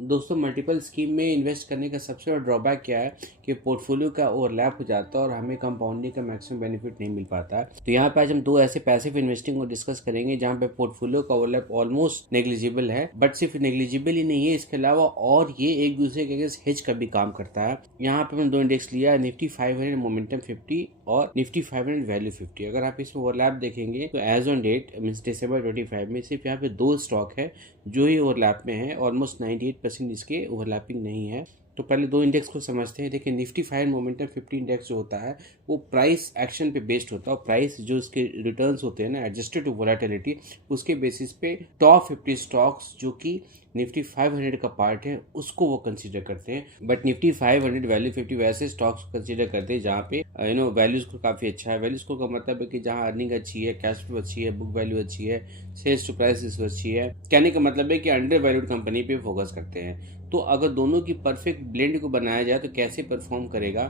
दोस्तों multiple scheme में invest करने का सबसे बड़ा ड्रॉबैक क्या है कि पोर्टफोलियो का ओवरलैप हो जाता है और हमें कंपाउंडिंग का मैक्सिमम बेनिफिट नहीं मिल पाता है। तो यहाँ पे आज हम दो ऐसे पैसिव इन्वेस्टिंग को डिस्कस करेंगे जहाँ पे पोर्टफोलियो का ओवरलैप ऑलमोस्ट नेग्लिजिबल है, बट सिर्फ नेग्लिजिबल ही नहीं है, इसके अलावा और ये एक दूसरे के अगेंस्ट हेज का भी काम करता है। यहाँ पे हमने दो इंडेक्स लिया है, निफ्टी 500 मोमेंटम 50 और निफ्टी 500 वैल्यू 50। अगर आप इसमें ओवरलैप देखेंगे तो एज ऑन डेट मींस दिसंबर 25 में सिर्फ यहाँ पे दो स्टॉक है जो ही ओवरलैप में है, ऑलमोस्ट 98% इसके ओवरलैपिंग नहीं है। तो पहले दो इंडेक्स को समझते हैं। देखिए निफ्टी 500 मोमेंटम 50 इंडेक्स जो होता है वो प्राइस एक्शन पे बेस्ड होता है और प्राइस जो इसके रिटर्न्स होते हैं ना एडजस्टेड टू वोलेटिलिटी, उसके बेसिस पे टॉप 50 स्टॉक्स जो कि निफ्टी 500 का पार्ट है उसको वो कंसीडर करते हैं। बट निफ्टी 500 वैल्यू 50 वैसे स्टॉक्स को कंसीडर करते हैं जहाँ पे वैल्यूज को काफ़ी अच्छा है। वैल्यूज को का मतलब है कि जहाँ अर्निंग अच्छी है, कैश फ्लो अच्छी है, बुक वैल्यू अच्छी है, सेल्स टू प्राइस अच्छी है। कहने का मतलब है कि अंडर वैल्यूड कंपनी पे फोकस करते हैं। तो अगर दोनों की परफेक्ट ब्लेंड को बनाया जाए तो कैसे परफॉर्म करेगा।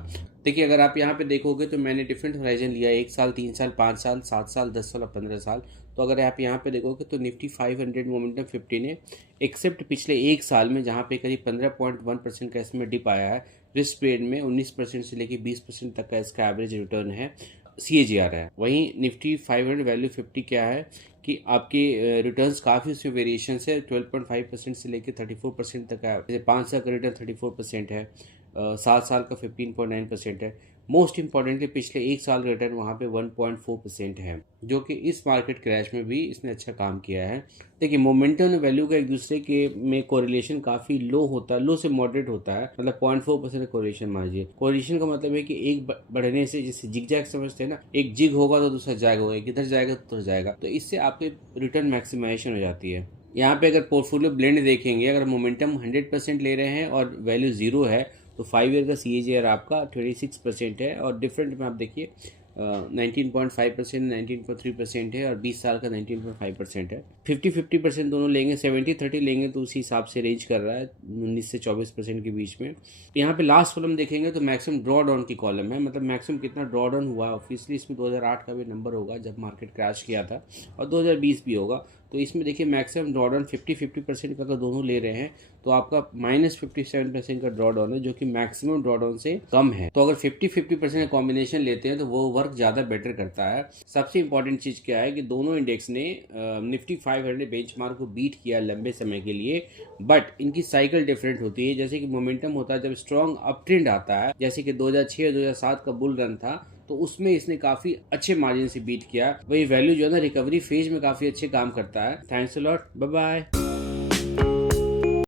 देखिए अगर आप यहाँ पे देखोगे तो मैंने डिफरेंट होराइजन लिया, 1 साल, 3 साल, 5 साल, 7 साल, 10 साल और 15 साल। तो अगर आप यहाँ पे देखोगे तो निफ्टी 500 मोमेंटम 50 ने एक्सेप्ट पिछले एक साल में जहाँ पे करीब 15.1% का इसमें डिप आया है, रिस्क पीरियड में 19% से लेकर 20% तक का इसका एवरेज रिटर्न है, CAGR है। वहीं निफ्टी 500 वैल्यू 50 क्या है कि आपके रिटर्न्स काफ़ी उसमें वेरिएशंस है, 12.5% से लेकर 34% तक है। जैसे 5 साल का रिटर्न 34% है, 7 साल का 15.9% है। मोस्ट इंपॉर्टेंटली पिछले एक साल का रिटर्न वहाँ पे 1.4% है, जो कि इस मार्केट क्रैश में भी इसने अच्छा काम किया है। देखिए मोमेंटम और वैल्यू का एक दूसरे के में कोरिलेशन काफ़ी लो होता है, लो से मॉडरेट होता है, मतलब 0.4% कोरिलेशन मानिए। कोरिलेशन का मतलब है कि एक बढ़ने से, जैसे जिग जैग समझते हैं ना, एक जिग होगा तो दूसरा जैग होगा, एक इधर जाएगा तो उधर जाएगा, तो इससे आपके रिटर्न मैक्सिमाइजेशन हो जाती है। यहाँ पे अगर पोर्टफोलियो ब्लेंड देखेंगे, अगर मोमेंटम 100% ले रहे हैं और वैल्यू 0 है तो 5 ईयर का CAGR आपका 26% है और डिफरेंट में आप देखिए 19.5%, 19.3% है और 20 साल का 19.5% है। 50-50% दोनों लेंगे, 70-30 लेंगे तो उसी हिसाब से रेंज कर रहा है 19 से 24% के बीच में। यहाँ पे लास्ट कॉलम देखेंगे तो मैक्सिमम ड्रॉ डाउन की कॉलम है, मतलब मैक्सिमम कितना ड्रॉ डाउन हुआ है। ऑब्वियसली इसमें 2008 का भी नंबर होगा जब मार्केट क्रैश किया था और 2020 भी होगा। तो इसमें देखिए मैक्सिमम ड्रॉ डाउन 50-50% का अगर दोनों ले रहे हैं तो आपका -57% का ड्रॉ डाउन है, जो कि मैक्सिमम ड्रॉ डाउन से कम है। तो अगर 50-50% का कॉम्बिनेशन लेते हैं तो वो वर्क ज़्यादा बेटर करता है। सबसे इंपॉर्टेंट चीज़ क्या है कि दोनों इंडेक्स ने निफ्टी 500 बेंचमार्क को बीट किया लंबे समय के लिए, बट इनकी साइकिल डिफरेंट होती है। जैसे कि मोमेंटम होता है जब स्ट्रॉन्ग अप ट्रेंड आता है, जैसे कि 2006-2007 का बुल रन था, तो उसमें इसने काफी अच्छे मार्जिन से बीट किया। वही वैल्यू जो है ना रिकवरी फेज में काफी अच्छे काम करता है। Thanks a lot, bye bye.